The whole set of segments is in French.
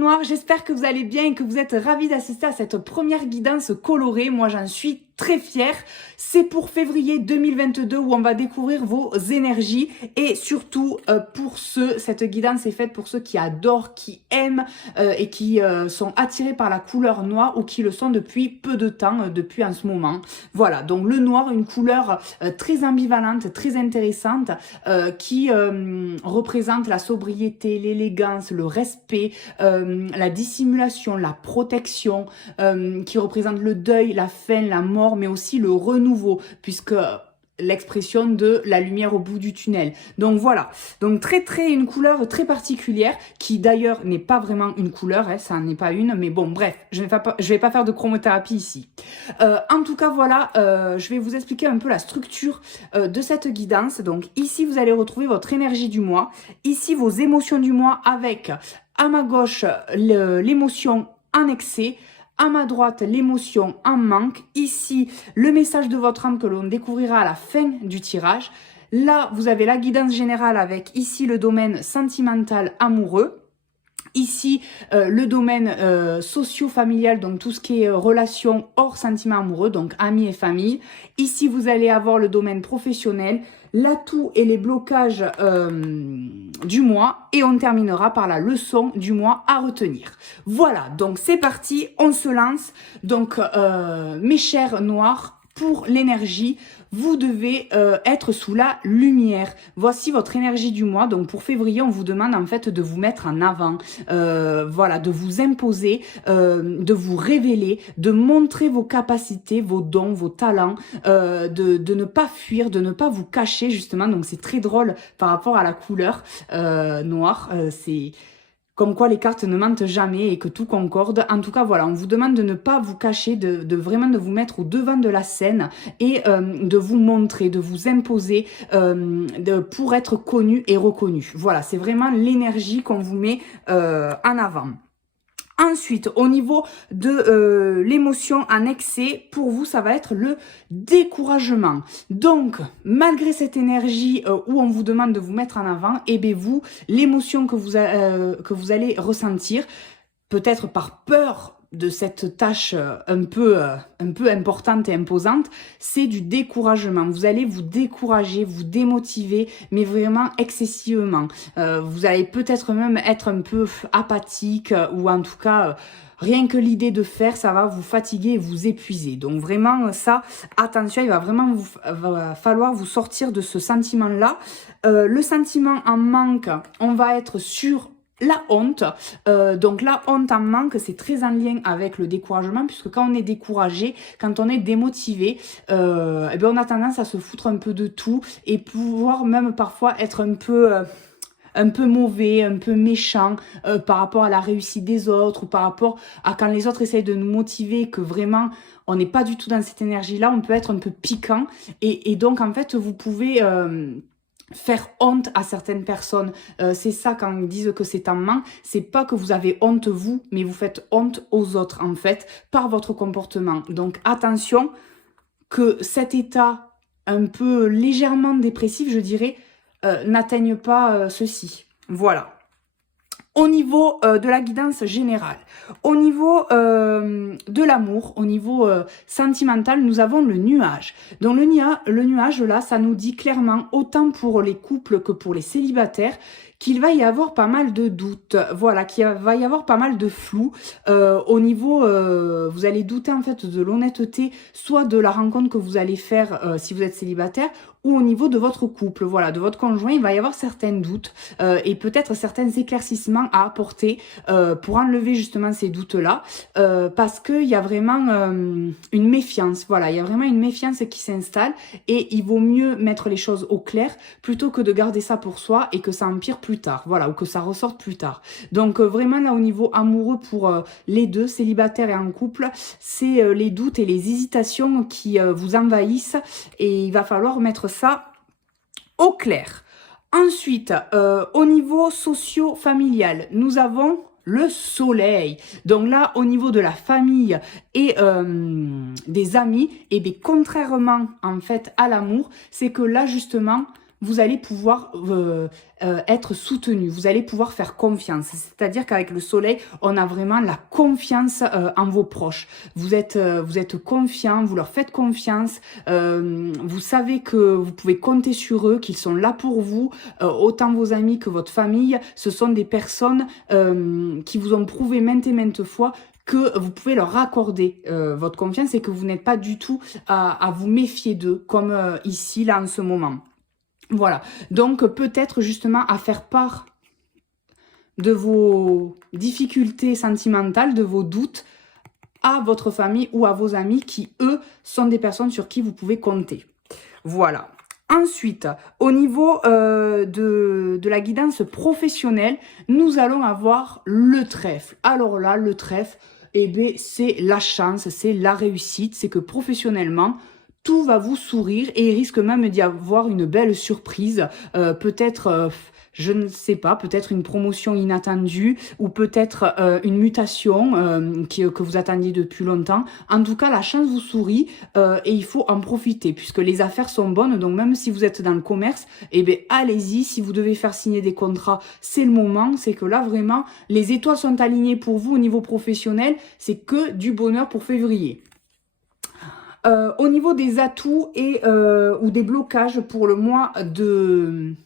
Noir, j'espère que vous allez bien et que vous êtes ravis d'assister à cette première guidance colorée. Moi, j'en suis très fière. C'est pour février 2022 où on va découvrir vos énergies et surtout pour cette guidance est faite pour ceux qui adorent, qui aiment et qui sont attirés par la couleur noire ou qui le sont depuis peu de temps, depuis en ce moment. Voilà, donc le noir, une couleur très ambivalente, très intéressante qui représente la sobriété, l'élégance, le respect, la dissimulation, la protection, qui représente le deuil, la fin, la mort, mais aussi le renouveau, puisque l'expression de la lumière au bout du tunnel. Donc voilà, donc une couleur très particulière, qui d'ailleurs n'est pas vraiment une couleur, hein, ça n'est pas une, mais bon bref, je vais pas faire de chromothérapie ici. En tout cas voilà, je vais vous expliquer un peu la structure de cette guidance. Donc ici vous allez retrouver votre énergie du mois, ici vos émotions du mois avec à ma gauche l'émotion en excès, à ma droite, l'émotion en manque. Ici, le message de votre âme que l'on découvrira à la fin du tirage. Là, vous avez la guidance générale avec ici le domaine sentimental amoureux. Ici, le domaine socio-familial, donc tout ce qui est relations hors sentiment amoureux, donc amis et famille. Ici, vous allez avoir le domaine professionnel, l'atout et les blocages du mois. Et on terminera par la leçon du mois à retenir. Voilà, donc c'est parti, on se lance. Donc, mes chers noirs, pour l'énergie, vous devez être sous la lumière. Voici votre énergie du mois. Donc pour février, on vous demande en fait de vous mettre en avant, voilà, de vous imposer, de vous révéler, de montrer vos capacités, vos dons, vos talents, de ne pas fuir, de ne pas vous cacher justement. Donc c'est très drôle par rapport à la couleur noire. C'est comme quoi les cartes ne mentent jamais et que tout concorde. En tout cas, voilà, on vous demande de ne pas vous cacher, vraiment de vous mettre au devant de la scène et de vous montrer, de vous imposer pour être connu et reconnu. Voilà, c'est vraiment l'énergie qu'on vous met en avant. Ensuite, au niveau de l'émotion en excès, pour vous, ça va être le découragement. Donc, malgré cette énergie où on vous demande de vous mettre en avant, eh bien vous, l'émotion que vous allez ressentir, peut-être par peur de cette tâche un peu importante et imposante, c'est du découragement. Vous allez vous décourager, vous démotiver, mais vraiment excessivement. Vous allez peut-être même être un peu apathique ou en tout cas... rien que l'idée de faire, ça va vous fatiguer et vous épuiser. Donc vraiment, ça, attention, il va vraiment va falloir vous sortir de ce sentiment-là. Le sentiment en manque, on va être sur la honte. Donc la honte en manque, c'est très en lien avec le découragement, puisque quand on est découragé, quand on est démotivé, eh bien on a tendance à se foutre un peu de tout et pouvoir même parfois être un peu mauvais, un peu méchant par rapport à la réussite des autres ou par rapport à quand les autres essayent de nous motiver, que vraiment on n'est pas du tout dans cette énergie-là, on peut être un peu piquant et donc en fait vous pouvez... faire honte à certaines personnes, c'est ça quand ils disent que c'est un manque, c'est pas que vous avez honte vous, mais vous faites honte aux autres en fait, par votre comportement. Donc attention que cet état un peu légèrement dépressif, je dirais, n'atteigne pas ceci. Voilà. Au niveau de la guidance générale, au niveau de l'amour, au niveau sentimental, nous avons le nuage. Donc le nuage, là, ça nous dit clairement, autant pour les couples que pour les célibataires, qu'il va y avoir pas mal de doutes, voilà, qu'il va y avoir pas mal de flou au niveau, vous allez douter en fait de l'honnêteté, soit de la rencontre que vous allez faire si vous êtes célibataire, ou au niveau de votre couple, voilà, de votre conjoint, il va y avoir certains doutes et peut-être certains éclaircissements à apporter pour enlever justement ces doutes-là, parce qu'il y a vraiment une méfiance, voilà, il y a vraiment une méfiance qui s'installe et il vaut mieux mettre les choses au clair plutôt que de garder ça pour soi et que ça empire plus tard, voilà, ou que ça ressorte plus tard. Donc vraiment là au niveau amoureux pour les deux, célibataires et en couple, c'est les doutes et les hésitations qui vous envahissent et il va falloir mettre ça au clair. Ensuite, au niveau socio-familial, nous avons le soleil. Donc là, au niveau de la famille et des amis, et bien contrairement en fait à l'amour, c'est que là justement, vous allez pouvoir être soutenu, vous allez pouvoir faire confiance. C'est-à-dire qu'avec le soleil, on a vraiment la confiance en vos proches. Vous êtes confiant, vous leur faites confiance, vous savez que vous pouvez compter sur eux, qu'ils sont là pour vous, autant vos amis que votre famille. Ce sont des personnes qui vous ont prouvé maintes et maintes fois que vous pouvez leur accorder votre confiance et que vous n'êtes pas du tout à vous méfier d'eux, comme ici, là, en ce moment. Voilà, donc peut-être justement à faire part de vos difficultés sentimentales, de vos doutes à votre famille ou à vos amis qui, eux, sont des personnes sur qui vous pouvez compter. Voilà. Ensuite, au niveau de la guidance professionnelle, nous allons avoir le trèfle. Alors là, le trèfle, eh bien, c'est la chance, c'est la réussite, c'est que professionnellement, tout va vous sourire et il risque même d'y avoir une belle surprise, peut-être, je ne sais pas, peut-être une promotion inattendue ou peut-être une mutation que vous attendiez depuis longtemps. En tout cas, la chance vous sourit et il faut en profiter puisque les affaires sont bonnes. Donc même si vous êtes dans le commerce, eh bien allez-y. Si vous devez faire signer des contrats, c'est le moment. C'est que là vraiment, les étoiles sont alignées pour vous au niveau professionnel. C'est que du bonheur pour février. Au niveau des atouts et ou des blocages pour le mois de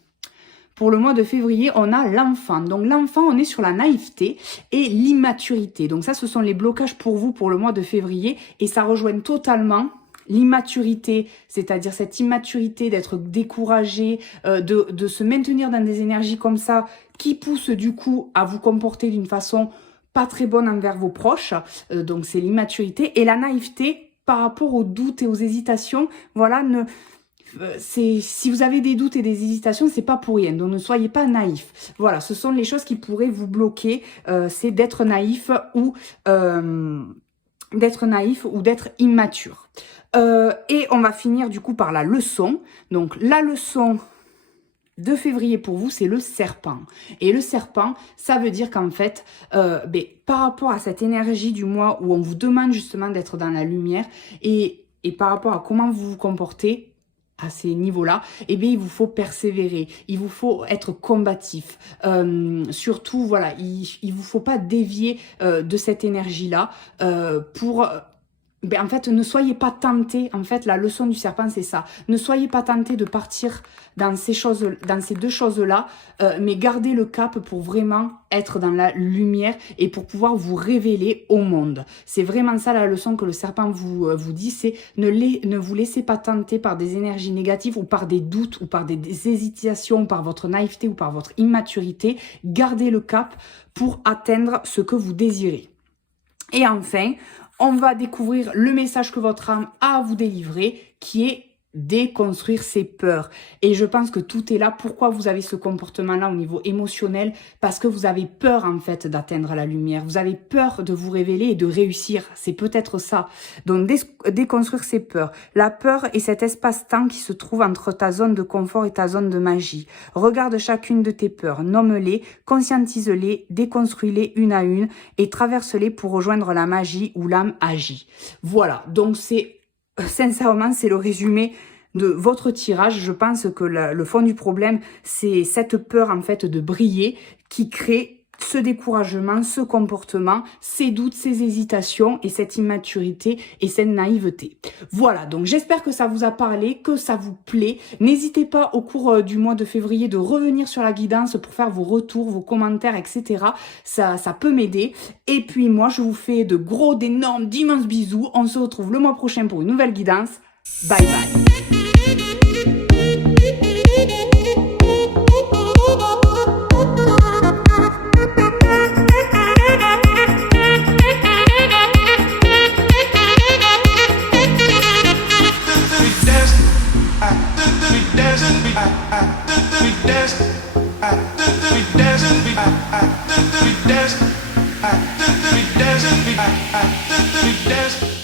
février, on a l'enfant. Donc l'enfant, on est sur la naïveté et l'immaturité. Donc ça, ce sont les blocages pour vous pour le mois de février et ça rejoint totalement l'immaturité, c'est-à-dire cette immaturité d'être découragé, de se maintenir dans des énergies comme ça qui poussent du coup à vous comporter d'une façon pas très bonne envers vos proches. Donc c'est l'immaturité et la naïveté par rapport aux doutes et aux hésitations. Voilà, si vous avez des doutes et des hésitations, c'est pas pour rien. Donc ne soyez pas naïf. Voilà, ce sont les choses qui pourraient vous bloquer. C'est d'être naïf ou d'être immature. Et on va finir du coup par la leçon. Donc la leçon de février pour vous, c'est le serpent. Et le serpent, ça veut dire qu'en fait, par rapport à cette énergie du mois où on vous demande justement d'être dans la lumière et par rapport à comment vous vous comportez à ces niveaux-là, eh bien, il vous faut persévérer, il vous faut être combatif. Surtout, voilà, il vous faut pas dévier de cette énergie-là pour... en fait, ne soyez pas tentés. En fait, la leçon du serpent, c'est ça. Ne soyez pas tentés de partir dans ces deux choses-là, mais gardez le cap pour vraiment être dans la lumière et pour pouvoir vous révéler au monde. C'est vraiment ça la leçon que le serpent vous dit, c'est ne vous laissez pas tenter par des énergies négatives ou par des doutes ou par des hésitations, par votre naïveté ou par votre immaturité. Gardez le cap pour atteindre ce que vous désirez. Et enfin, on va découvrir le message que votre âme a à vous délivrer, qui est déconstruire ses peurs. Et je pense que tout est là. Pourquoi vous avez ce comportement-là au niveau émotionnel? Parce que vous avez peur en fait d'atteindre la lumière. Vous avez peur de vous révéler et de réussir. C'est peut-être ça. Donc déconstruire ses peurs. La peur est cet espace-temps qui se trouve entre ta zone de confort et ta zone de magie. Regarde chacune de tes peurs, nomme-les, conscientise-les, déconstruis-les une à une et traverse-les pour rejoindre la magie où l'âme agit. Voilà. Donc sincèrement, c'est le résumé de votre tirage. Je pense que le fond du problème, c'est cette peur en fait de briller qui crée ce découragement, ce comportement, ces doutes, ces hésitations et cette immaturité et cette naïveté. Voilà, donc j'espère que ça vous a parlé, que ça vous plaît. N'hésitez pas au cours du mois de février de revenir sur la guidance pour faire vos retours, vos commentaires, etc. Ça peut m'aider. Et puis moi, je vous fais de gros, d'énormes, d'immenses bisous. On se retrouve le mois prochain pour une nouvelle guidance. Bye bye. We dance.